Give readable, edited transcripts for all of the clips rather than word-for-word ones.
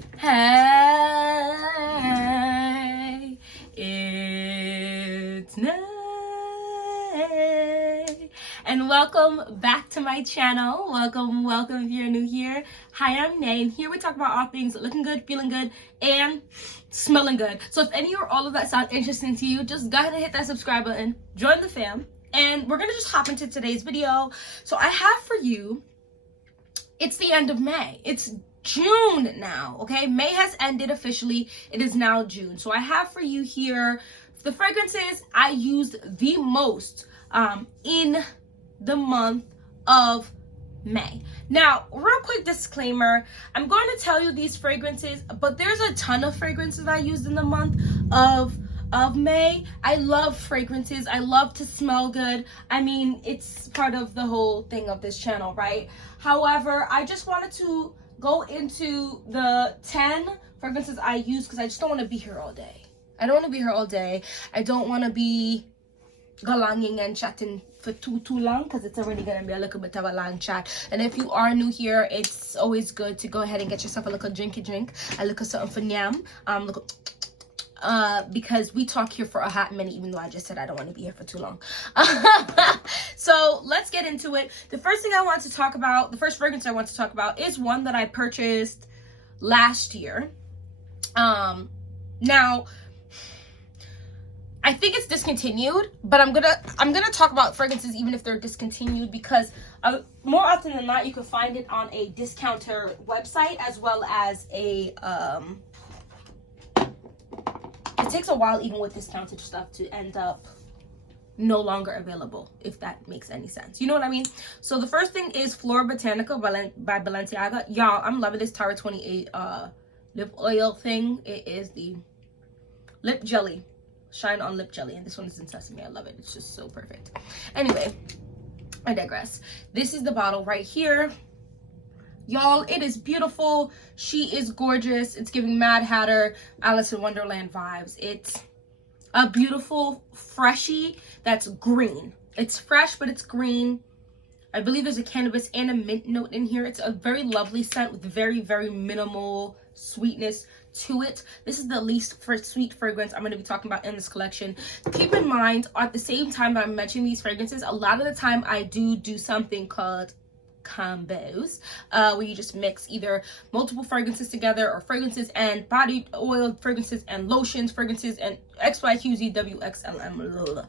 Hey, it's Nay, and welcome back to my channel. Welcome if you're new here. Hi, I'm Nay, and here we talk about all things looking good, feeling good, and smelling good. So if any or all of that sound interesting to you, just go ahead and hit that subscribe button, join the fam, and we're gonna just hop into today's video. So I have for you, it's the end of May. It's June now, okay? May has ended officially. It is now June. So I have for you here the fragrances I used the most in the month of May. Now, real quick disclaimer, I'm going to tell you these fragrances, but there's a ton of fragrances I used in the month of May. I love fragrances. I love to smell good. I mean, it's part of the whole thing of this channel, right? However, I just wanted to go into the 10 fragrances I use because I just don't want to be here all day. I don't want to be here all day. I don't want to be galanging and chatting for too long because it's already going to be a little bit of a long chat. And if you are new here, it's always good to go ahead and get yourself a little drink, a little something for nyam, because we talk here for a hot minute, even though I just said I don't want to be here for too long. So let's get into it. The first thing I want to talk about, the first fragrance I want to talk about is one that I purchased last year. Now I think it's discontinued, but I'm gonna talk about fragrances even if they're discontinued, because more often than not you can find it on a discounter website as well as a it takes a while even with discounted stuff to end up no longer available, if that makes any sense. You know what I mean? So the first thing is Flora Botanica by Balenciaga. Y'all, I'm loving this Tower 28 lip oil thing. It is the lip jelly, shine on lip jelly, and this one is in sesame. I love it. It's just so perfect. Anyway, I digress. This is the bottle right here. Y'all, it is beautiful. She is gorgeous. It's giving Mad Hatter, Alice in Wonderland vibes. It's a beautiful freshie that's green. It's fresh, but it's green. I believe there's a cannabis and a mint note in here. It's a very lovely scent with very, very minimal sweetness to it. This is the least sweet fragrance I'm going to be talking about in this collection. Keep in mind, at the same time that I'm mentioning these fragrances, a lot of the time I do something called combos, where you just mix either multiple fragrances together, or fragrances and body oil, fragrances and lotions, fragrances and XYQZWXLM.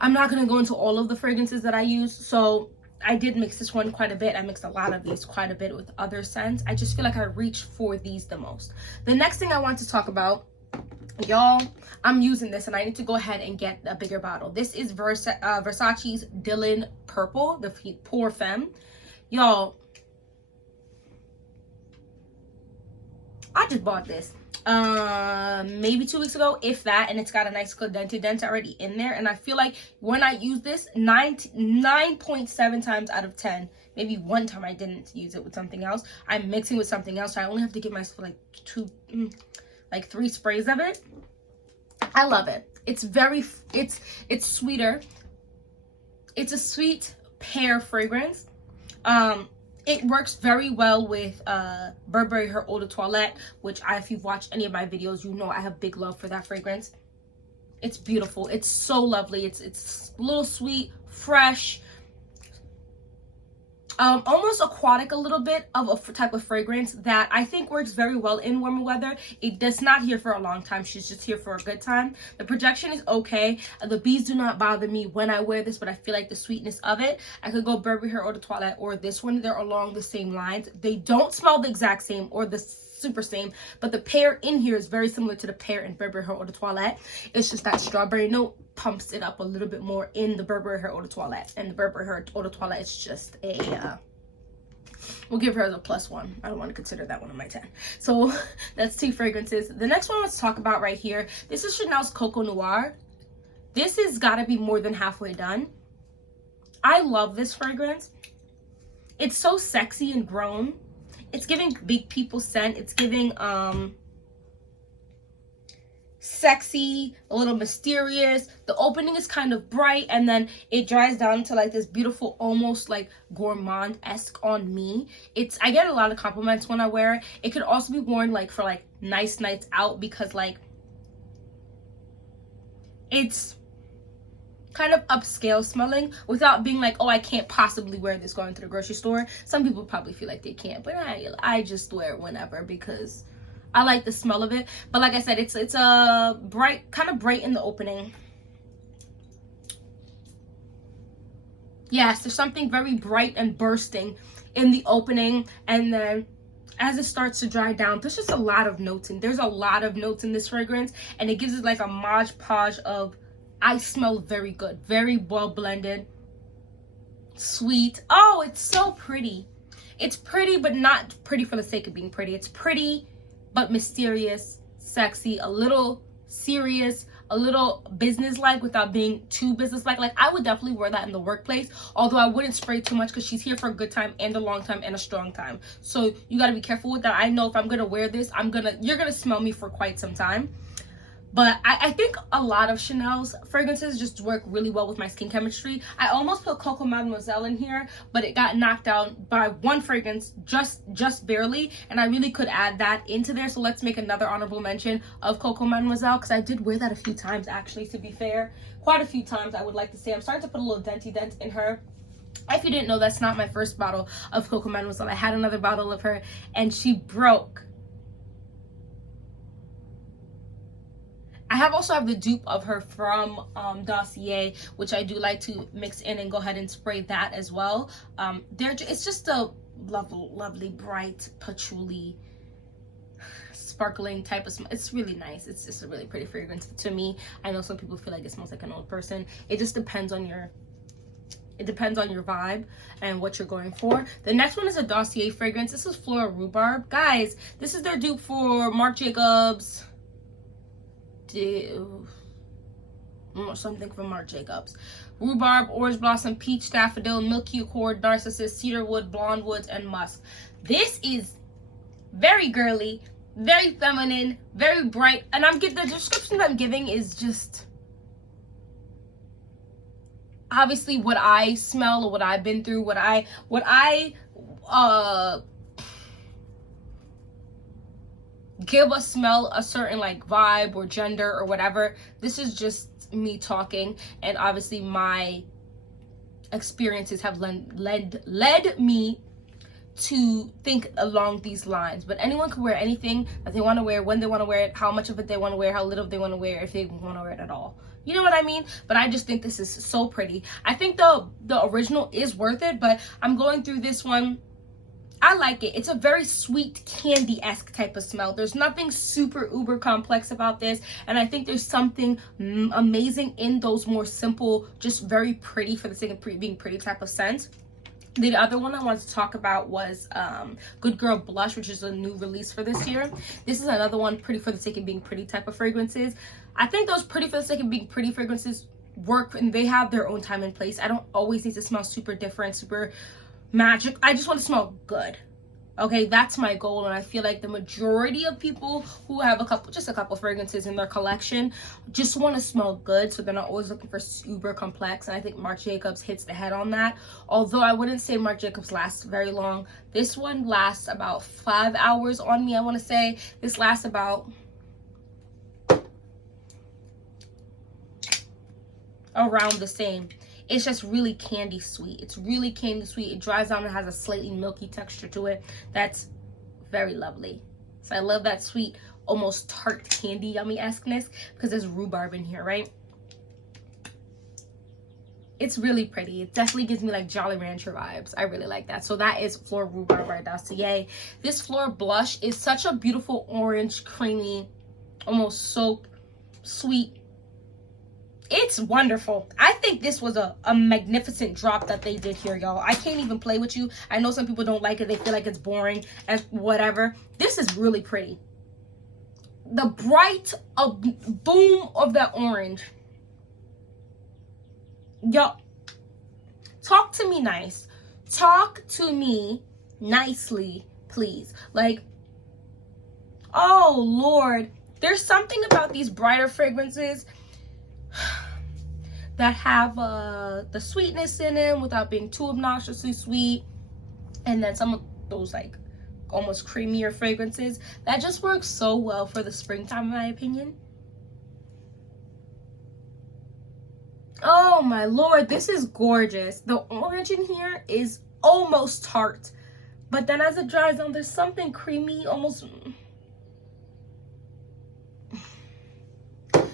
I'm not going to go into all of the fragrances that I use, so I did mix this one quite a bit. I mixed a lot of these quite a bit with other scents. I just feel like I reach for these the most. The next thing I want to talk about, y'all, I'm using this and I need to go ahead and get a bigger bottle. This is Versace's Dylan Purple, the Pour Femme. Y'all, I just bought this maybe 2 weeks ago, if that, and it's got a nice dent already in there. And I feel like when I use this, 9.7 times out of 10, maybe one time I didn't use it with something else, I'm mixing with something else, so I only have to give myself like 3 sprays of it. I love it. It's very, it's sweeter. It's a sweet pear fragrance. It works very well with Burberry Her Eau de Toilette, which if you've watched any of my videos, you know I have big love for that fragrance. It's beautiful. It's so lovely. It's a little sweet, fresh, almost aquatic, a little bit of a type of fragrance that I think works very well in warmer weather. It's not here for a long time. She's just here for a good time. The projection is okay. The bees do not bother me when I wear this, but I feel like the sweetness of it. I could go Burberry Her Eau de Toilette or this one. They're along the same lines. They don't smell the exact same or the super same, but the pear in here is very similar to the pear in Burberry Her Eau de Toilette. It's just that strawberry note pumps it up a little bit more in the Burberry Her Eau de Toilette, and the Burberry Her Eau de Toilette is just a we'll give her a +1. I don't want to consider that one of my 10. So that's 2 fragrances. The next one let's talk about right here, this is Chanel's Coco Noir. This has got to be more than halfway done. I love this fragrance. It's so sexy and grown. It's giving big people scent. It's giving sexy, a little mysterious. The opening is kind of bright, and then it dries down to like this beautiful, almost like gourmand-esque on me. I get a lot of compliments when I wear it. It could also be worn like for like nice nights out, because like it's kind of upscale smelling without being like, oh, I can't possibly wear this going to the grocery store. Some people probably feel like they can't, but I just wear it whenever because I like the smell of it. But like I said, it's a bright, kind of bright in the opening. Yes, there's something very bright and bursting in the opening, and then as it starts to dry down, there's just a lot of notes, and there's a lot of notes in this fragrance, and it gives it like a modge podge of, I smell very good, very well blended, sweet. Oh, it's so pretty. It's pretty, but not pretty for the sake of being pretty. It's pretty, but mysterious, sexy, a little serious, a little business-like without being too business-like. Like, I would definitely wear that in the workplace, although I wouldn't spray too much because she's here for a good time and a long time and a strong time. So you got to be careful with that. I know if I'm going to wear this, you're going to smell me for quite some time. But I think a lot of Chanel's fragrances just work really well with my skin chemistry. I almost put Coco Mademoiselle in here, but it got knocked out by one fragrance, just barely. And I really could add that into there. So let's make another honorable mention of Coco Mademoiselle, because I did wear that a few times, actually, to be fair. Quite a few times, I would like to say. I'm starting to put a little denty dent in her. If you didn't know, that's not my first bottle of Coco Mademoiselle. I had another bottle of her, and she broke. I also have the dupe of her from Dossier, which I do like to mix in and go ahead and spray that as well. It's just a lovely, bright, patchouli, sparkling type of smell. It's really nice. It's just a really pretty fragrance to me. I know some people feel like it smells like an old person. It just depends on your vibe and what you're going for. The next one is a Dossier fragrance. This is Floral Rhubarb. Guys, this is their dupe for Marc Jacobs. Something from Marc Jacobs. Rhubarb, orange blossom, peach, daffodil, milky accord, narcissus, cedarwood, blonde woods, and musk. This is very girly, very feminine, very bright, and the description I'm giving is just obviously what I smell or what I've been through, what I give a smell a certain like vibe or gender or whatever. This is just me talking, and obviously my experiences have led me to think along these lines. But anyone can wear anything that they want to wear, when they want to wear it, how much of it they want to wear, how little they want to wear, if they want to wear it at all. You know what I mean? But I just think this is so pretty. I think the original is worth it, but I'm going through this one. I like it. It's a very sweet candy-esque type of smell. There's nothing super uber complex about this, and I think there's something amazing in those more simple, just very pretty for the sake of being pretty type of scent. The other one I wanted to talk about was Good Girl Blush, which is a new release for this year. This is another one, pretty for the sake of being pretty type of fragrances. I think those pretty for the sake of being pretty fragrances work, and they have their own time and place. I don't always need to smell super different, super magic. I just want to smell good. Okay, that's my goal, and I feel like the majority of people who have just a couple fragrances in their collection just want to smell good, so they're not always looking for super complex, and I think Marc Jacobs hits the head on that. Although I wouldn't say Marc Jacobs lasts very long. This one lasts about 5 hours on me, I want to say. This lasts about around the same. It's just really candy sweet. It's really candy sweet. It dries down and has a slightly milky texture to it. That's very lovely. So I love that sweet, almost tart candy yummy-esqueness because there's rhubarb in here, right? It's really pretty. It definitely gives me like Jolly Rancher vibes. I really like that. So that is Floral Rhubarb by Dossier. This Floral Blush is such a beautiful orange, creamy, almost soap, sweet. It's wonderful. I think this was a magnificent drop that they did here, y'all. I can't even play with you. I know some people don't like it. They feel like it's boring and whatever. This is really pretty. The bright boom of that orange. Y'all, talk to me nice. Talk to me nicely, please. Like, oh, Lord. There's something about these brighter fragrances that have the sweetness in them without being too obnoxiously sweet, and then some of those like almost creamier fragrances that just works so well for the springtime, in my opinion. Oh my lord, this is gorgeous. The orange in here is almost tart, but then as it dries down, there's something creamy, almost.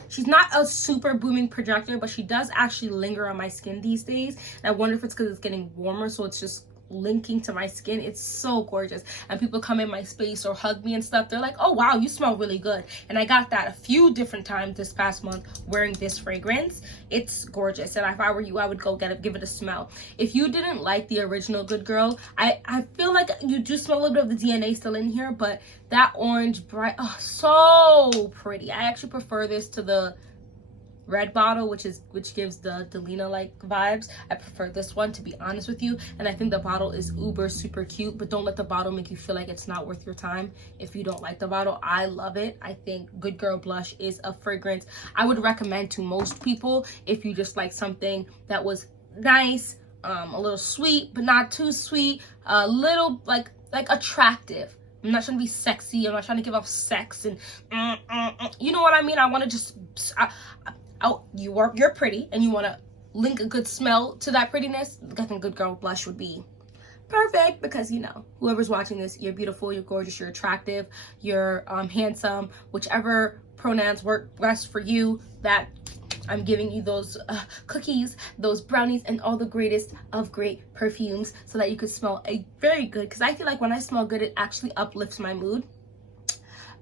She's not a super booming projector, but she does actually linger on my skin these days. And I wonder if it's because it's getting warmer, so it's just linking to my skin. It's so gorgeous. And people come in my space or hug me and stuff. They're like, oh wow, you smell really good. And I got that a few different times this past month wearing this fragrance. It's gorgeous. And if I were you, I would go give it a smell. If you didn't like the original Good Girl, I feel like you do smell a little bit of the DNA still in here, but that orange bright, oh, so pretty. I actually prefer this to the red bottle, which gives the Delina like vibes. I prefer this one, to be honest with you, and I think the bottle is uber super cute, but don't let the bottle make you feel like it's not worth your time if you don't like the bottle. I love it. I think Good Girl Blush is a fragrance I would recommend to most people if you just like something that was nice, a little sweet but not too sweet, a little like attractive. I'm not trying to be sexy. I'm not trying to give off sex and you know what I mean. I want to just you're pretty and you want to link a good smell to that prettiness. I think Good Girl Blush would be perfect, because you know, whoever's watching this, you're beautiful, you're gorgeous, you're attractive, you're handsome, whichever pronouns work best for you. That I'm giving you those cookies, those brownies, and all the greatest of great perfumes so that you could smell very good, because I feel like when I smell good, it actually uplifts my mood.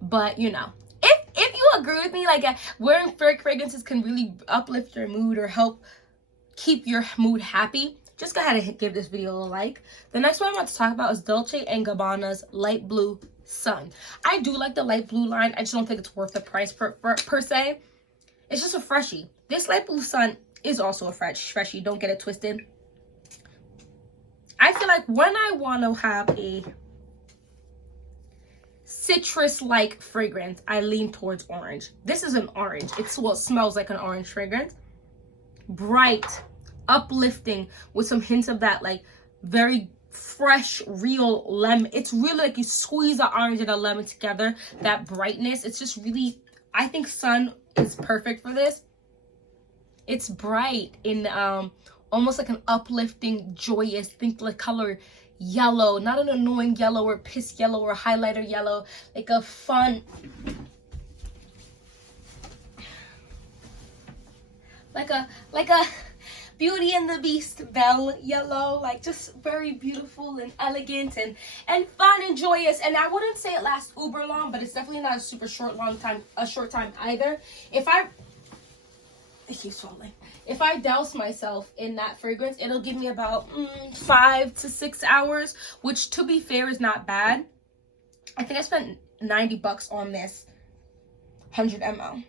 But you know, if you agree with me, like wearing fragrances can really uplift your mood or help keep your mood happy, just go ahead and give this video a like. The next one I want to talk about is Dolce & Gabbana's Light Blue Sun. I do like the light blue line. I just don't think it's worth the price per se. It's just a freshie. This Light Blue Sun is also a freshie. Don't get it twisted. I feel like when I want to have a citrus-like fragrance, I lean towards orange. This is an orange. It's what smells like an orange fragrance. Bright, uplifting, with some hints of that like very fresh, real lemon. It's really like you squeeze the orange and the lemon together. That brightness. It's just really, I think Sun is perfect for this. It's bright in almost like an uplifting, joyous, think like color yellow, not an annoying yellow or piss yellow or highlighter yellow, like a fun, like a Beauty and the Beast belle yellow, like just very beautiful and elegant and fun and joyous. And I wouldn't say it lasts uber long, but it's definitely not a super short time either. It keeps falling. If I douse myself in that fragrance, it'll give me about 5 to 6 hours, which to be fair is not bad. I think I spent $90 on this 100 ml,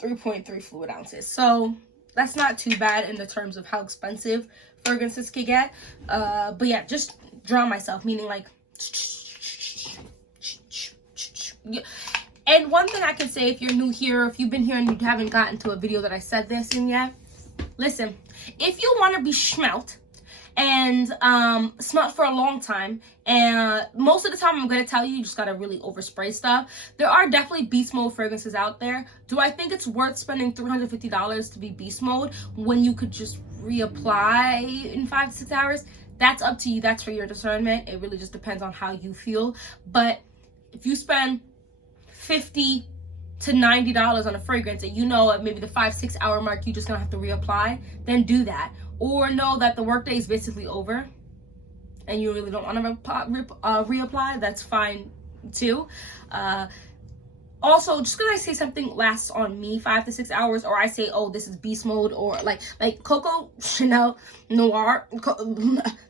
3.3 fluid ounces. So that's not too bad in the terms of how expensive fragrances can get. But yeah, just drown myself, meaning like. And one thing I can say, if you're new here, if you've been here and you haven't gotten to a video that I said this in yet, listen, if you want to be smelt and smelt for a long time, and most of the time I'm going to tell you, you just got to really overspray stuff. There are definitely beast mode fragrances out there. Do I think it's worth spending $350 to be beast mode when you could just reapply in 5 to 6 hours? That's up to you. That's for your discernment. It really just depends on how you feel. But if you spend $50 to $90 on a fragrance and you know at maybe the 5-6 hour mark you're just gonna have to reapply, then do that. Or know that the workday is basically over and you really don't want to reapply, that's fine too. Also, just because I say something lasts on me 5 to 6 hours, or I say, oh, this is beast mode, or like Coco Chanel Noir,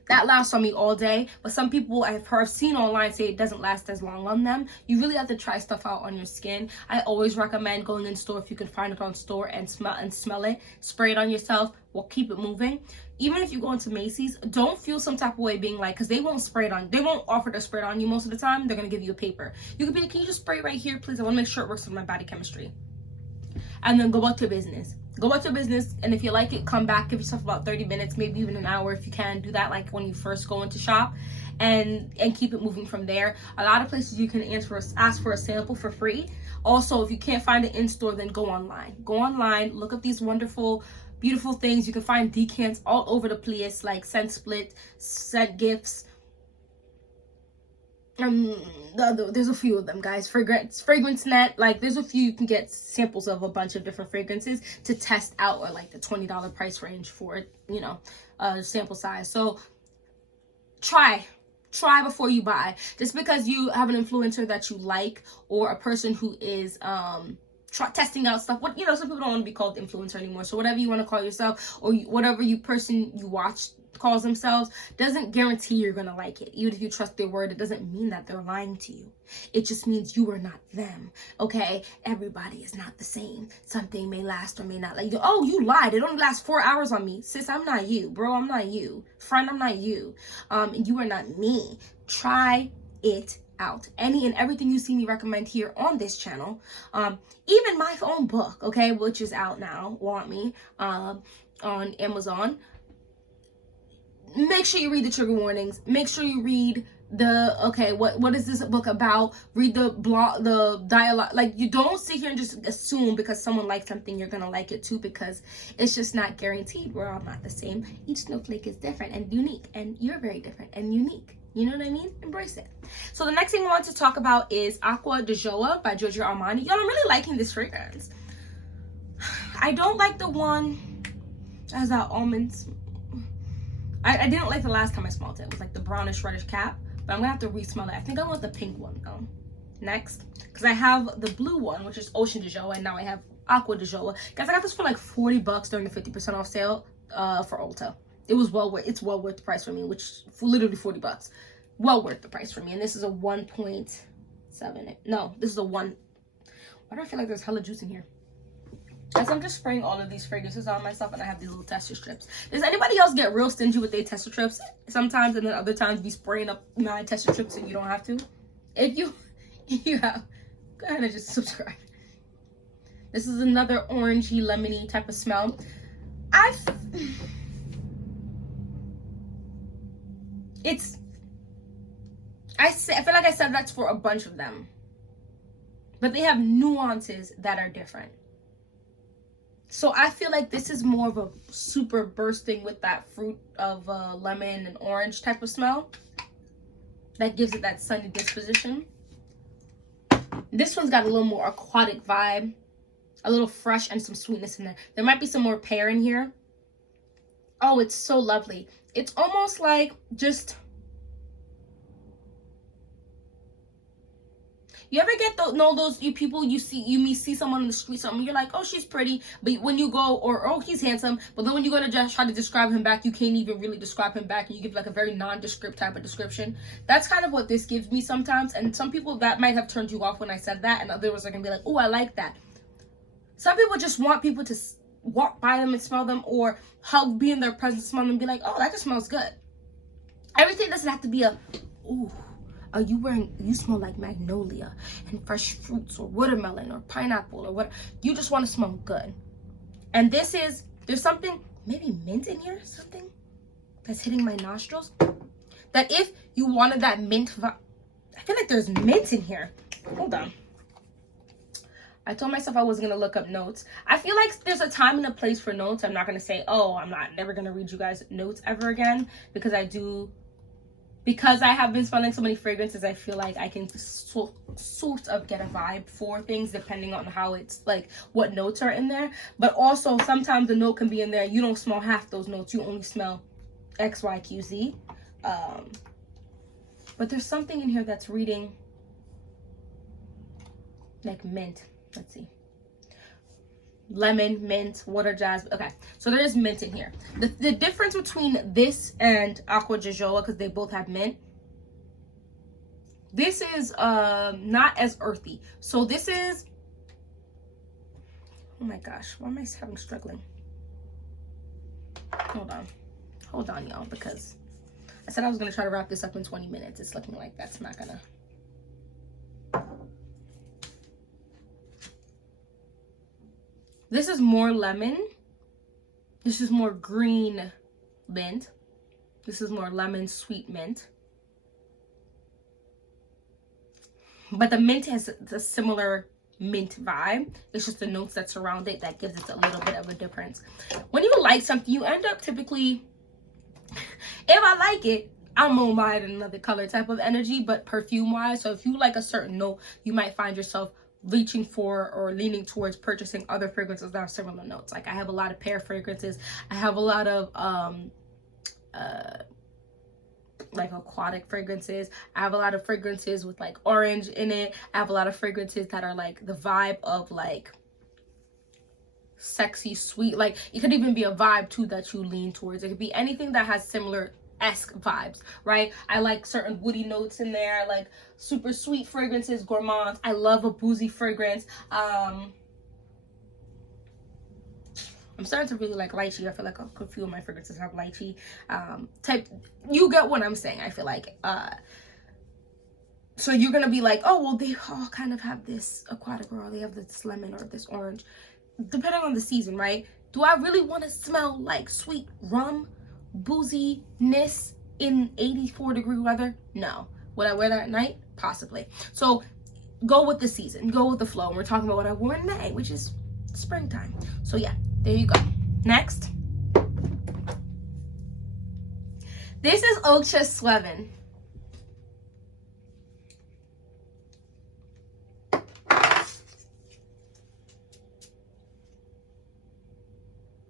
that lasts on me all day. But some people I've seen online say it doesn't last as long on them. You really have to try stuff out on your skin. I always recommend going in store if you can find it on store and smell it. Spray it on yourself, will keep it moving. Even if you go into Macy's, don't feel some type of way being like, because they won't spray it on, they won't offer to spray it on you most of the time. They're going to give you a paper. You can be like, can you just spray it right here, please? I want to make sure it works with my body chemistry. And then go about your business. Go about your business, and if you like it, come back. Give yourself about 30 minutes, maybe even an hour if you can. Do that like when you first go into shop, and keep it moving from there. A lot of places you can ask for a sample for free. Also, if you can't find it in store, then go online. Go online, look up these wonderful, beautiful things. You can find decants all over the place, like scent split, scent gifts. There's a few of them, guys. Fragrance net, like there's a few. You can get samples of a bunch of different fragrances to test out, or like the $20 price range for it, you know, sample size. So try before you buy. Just because you have an influencer that you like, or a person who is testing out stuff, what, you know, some people don't want to be called influencer anymore, so whatever you want to call yourself, or whatever person you watch calls themselves, doesn't guarantee you're gonna like it. Even if you trust their word, it doesn't mean that they're lying to you. It just means you are not them. Okay, everybody is not the same. Something may last or may not. Like, oh, you lied, it only lasts 4 hours on me. Sis, I'm not you. Bro, I'm not you. Friend, I'm not you. You are not me. Try it out. Any and everything you see me recommend here on this channel, even my own book, okay, which is out now, Want Me, on Amazon. Make sure you read the trigger warnings. Make sure you read the, okay, what is this book about? Read the dialogue. Like, you don't sit here and just assume because someone likes something you're gonna like it too, because it's just not guaranteed. We're all not the same. Each snowflake is different and unique, and you're very different and unique. You know what I mean? Embrace it. So the next thing I want to talk about is Acqua di Gioia by Giorgio Armani. Y'all, I'm really liking this fragrance. I don't like the one that has that almonds. I didn't like the last time I smelled it. It was like the brownish reddish cap, but I'm gonna have to re-smell it. I think I want the pink one though next, because I have the blue one, which is Ocean di Gioia, and now I have Acqua di Gioia. Guys, I got this for like $40 during the 50% off sale for Ulta. It was it's well worth the price for me, which for literally $40. Well worth the price for me. And this is a 1.7. No, this is a 1. Why do I feel like there's hella juice in here? As I'm just spraying all of these fragrances on myself, and I have these little tester strips. Does anybody else get real stingy with their tester strips sometimes, and then other times be spraying up 9 tester strips and you don't have to? If you have, go ahead and just subscribe. This is another orangey, lemony type of smell. I feel like I said that's for a bunch of them, but they have nuances that are different. So I feel like this is more of a super bursting with that fruit of lemon and orange type of smell that gives it that sunny disposition. This one's got a little more aquatic vibe, a little fresh, and some sweetness in there. There might be some more pear in here. Oh, it's so lovely. It's almost like just, you ever get those people you see someone on the street, something, you're like, oh, she's pretty, but when you go, or oh, he's handsome, but then when you go to just try to describe him back, you can't even really describe him back, and you give like a very nondescript type of description. That's kind of what this gives me sometimes. And some people, that might have turned you off when I said that, and others are gonna be like, oh, I like that. Some people just want people to walk by them and smell them, or be in their presence, smell them, and be like, oh, that just smells good. Everything doesn't have to be a, ooh, you smell like magnolia and fresh fruits, or watermelon or pineapple, or what. You just want to smell good. And there's something, maybe mint in here, something that's hitting my nostrils, that if you wanted that mint vibe, I feel like there's mint in here. Hold on. I told myself I wasn't going to look up notes. I feel like there's a time and a place for notes. I'm not going to say, oh, I'm never going to read you guys notes ever again, because I have been smelling so many fragrances, I feel like I can sort of get a vibe for things depending on how it's, like, what notes are in there. But also, sometimes the note can be in there, you don't smell half those notes, you only smell X, Y, Q, Z. But there's something in here that's reading like mint. Let's see. Lemon, mint, water, jasmine. Okay, so there is mint in here. The difference between this and Acqua di Gioia, because they both have mint, this is not as earthy. So this is, oh my gosh, why am I having struggling? Hold on, y'all, because I said I was gonna try to wrap this up in 20 minutes. It's looking like that's not gonna. This is more lemon. This is more green mint. This is more lemon sweet mint. But the mint has a similar mint vibe. It's just the notes that surround it that gives it a little bit of a difference. When you like something, you end up typically, if I like it, I'm gonna buy it in another color type of energy, but perfume wise. So if you like a certain note, you might find yourself reaching for or leaning towards purchasing other fragrances that have similar notes. Like I have a lot of pear fragrances. I have a lot of like aquatic fragrances. I have a lot of fragrances with like orange in it. I have a lot of fragrances that are like the vibe of like sexy, sweet. Like it could even be a vibe too that you lean towards. It could be anything that has similar esque vibes, right? I like certain woody notes in there. I like super sweet fragrances, gourmands. I love a boozy fragrance. I'm starting to really like lychee. I feel like a few of my fragrances have lychee type. You get what I'm saying, I feel like. So you're gonna be like, oh, well, they all kind of have this aquatic, or they have this lemon or this orange, depending on the season, right? Do I really want to smell like sweet rum, booziness in 84-degree weather? No. Would I wear that at night? Possibly. So go with the season, go with the flow. And we're talking about what I wore in May, which is springtime. So yeah. There you go. Next. This is Ultra Swevin.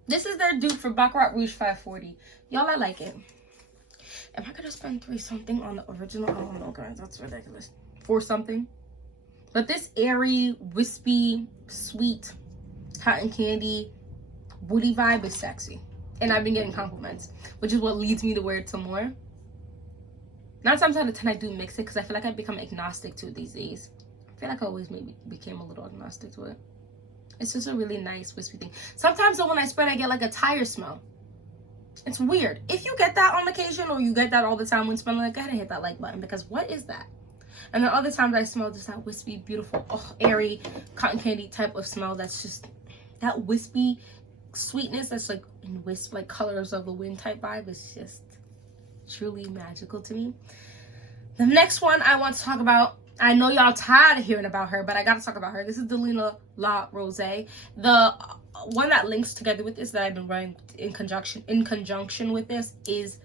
This is their dupe for Baccarat Rouge 540. Y'all, I like it. Am I gonna spend $3 something on the original? Oh no, guys, that's ridiculous. $4 something. But this airy, wispy, sweet, cotton candy, woody vibe is sexy, and I've been getting compliments, which is what leads me to wear it some more. 9 times out of 10 I do mix it because I feel like I've become agnostic to it these days. I feel like I always maybe became a little agnostic to it. It's just a really nice wispy thing. Sometimes though, when I spread, I get like a tire smell. It's weird. If you get that on occasion, or you get that all the time when smelling, go ahead and hit that like button, because what is that? And then other times I smell just that wispy, beautiful, airy cotton candy type of smell. That's just that wispy sweetness that's like in wisp, like colors of the wind type vibe. Is just truly magical to me. The next one I want to talk about, I know y'all tired of hearing about her, but I gotta talk about her. This is Delina La Rose. The one that links together with this that I've been wearing in conjunction with this is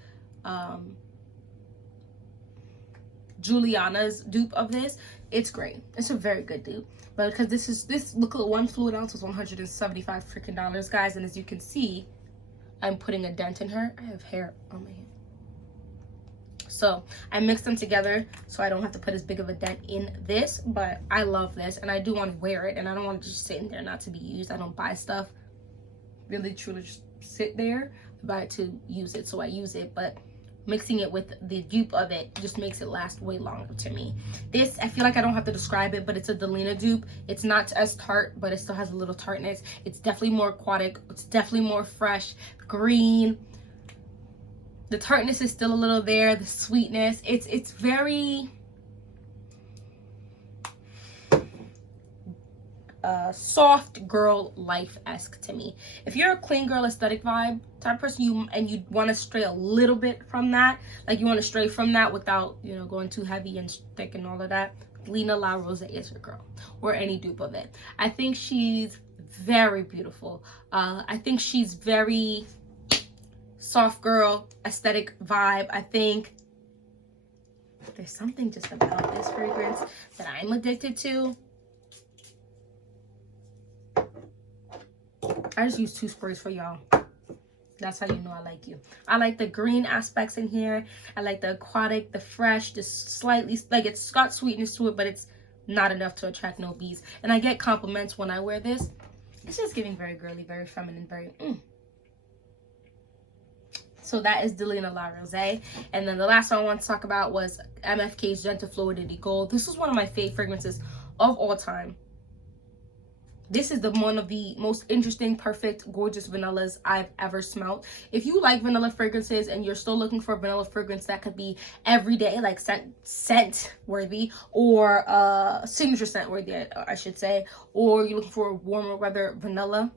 Juliana's dupe of this. It's great. It's a very good dupe. But because this look at 1 fluid ounce was $175 freaking dollars, guys. And as you can see, I'm putting a dent in her. I have hair on my hand. So I mixed them together so I don't have to put as big of a dent in this. But I love this, and I do want to wear it, and I don't want to just sit in there not to be used. I don't buy stuff really truly just sit there. I buy it to use it, so I use it. But mixing it with the dupe of it just makes it last way longer to me. This, I feel like I don't have to describe it, but it's a Delina dupe. It's not as tart, but it still has a little tartness. It's definitely more aquatic. It's definitely more fresh, green. The tartness is still a little there. The sweetness, it's very soft girl life-esque to me. If you're a clean girl aesthetic vibe type person, you want to stray a little bit from that, like you want to stray from that without, you know, going too heavy and thick and all of that, Delina La Rose is your girl, or any dupe of it. I think she's very beautiful. I think she's very soft girl aesthetic vibe. I think there's something just about this fragrance that I'm addicted to. I just use 2 sprays for y'all. That's how you know I like you. I like the green aspects in here. I like the aquatic, the fresh, the slightly, like it's got sweetness to it, but it's not enough to attract no bees. And I get compliments when I wear this. It's just giving very girly, very feminine, very So that is Delina La Rose. And then the last one I want to talk about was MFK's Gentlefluity Gold. This is one of my favorite fragrances of all time. This is one of the most interesting, perfect, gorgeous vanillas I've ever smelled. If you like vanilla fragrances and you're still looking for a vanilla fragrance that could be everyday, like scent worthy, or signature scent worthy, I should say, or you're looking for a warmer weather vanilla,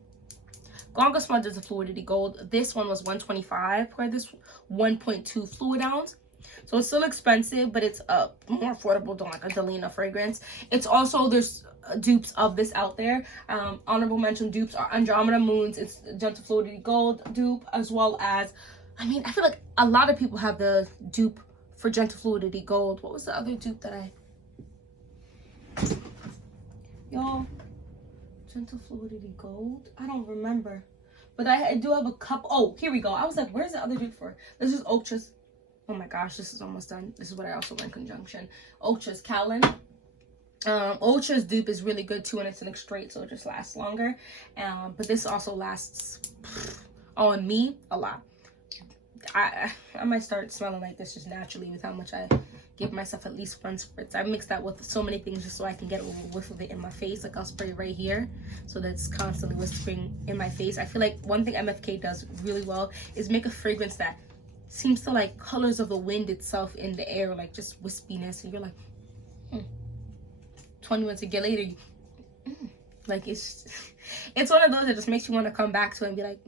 go and smell Gentlefluity Gold. This one was $125 for this 1.2 fluid ounce. So it's still expensive, but it's more affordable than like a Delina fragrance. It's also, there's dupes of this out there. Honorable mention dupes are Andromeda Moons. It's Gentlefluity Gold dupe, as well as, I mean, I feel like a lot of people have the dupe for Gentlefluity Gold. What was the other dupe that y'all, Gentlefluity Gold? I don't remember. But I do have a couple. Oh, here we go. I was like, where's the other dupe for? This is Ocha's. Oh my gosh, this is almost done. This is what I also went in conjunction. Ocha's Callan. Ocha's dupe is really good too, and it's an straight, so it just lasts longer. But this also lasts on me a lot. I might start smelling like this just naturally with how much I give myself at least one spritz. I mix that with so many things just so I can get a whiff of it in my face. Like I'll spray right here, so that's constantly whispering in my face. I feel like one thing MFK does really well is make a fragrance that seems to like colors of the wind itself in the air, like just wispiness, and you're like, 20 minutes a get later, like it's one of those that just makes you want to come back to it and be like,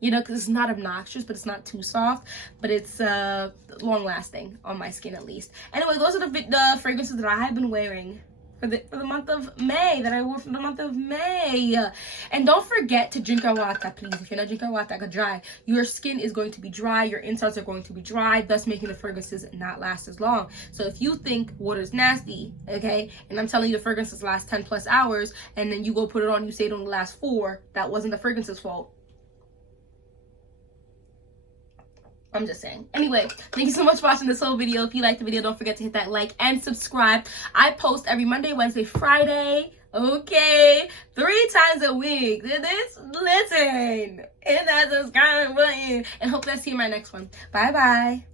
you know, because it's not obnoxious, but it's not too soft, but it's long lasting on my skin at least. Anyway, those are the fragrances that I have been wearing for the month of May, that I wore for the month of May. And don't forget to drink your water, please. If you're not drinking water, get dry. Your skin is going to be dry, your insides are going to be dry, thus making the fragrances not last as long. So if you think water's nasty, okay, and I'm telling you the fragrances last 10 plus hours, and then you go put it on, you say it only lasts 4, that wasn't the fragrance's fault. I'm just saying. Anyway, thank you so much for watching this whole video. If you liked the video, don't forget to hit that like and subscribe. I post every Monday, Wednesday, Friday. Okay, 3 times a week. Listen, hit that subscribe button, and hope to see you in my next one. Bye bye.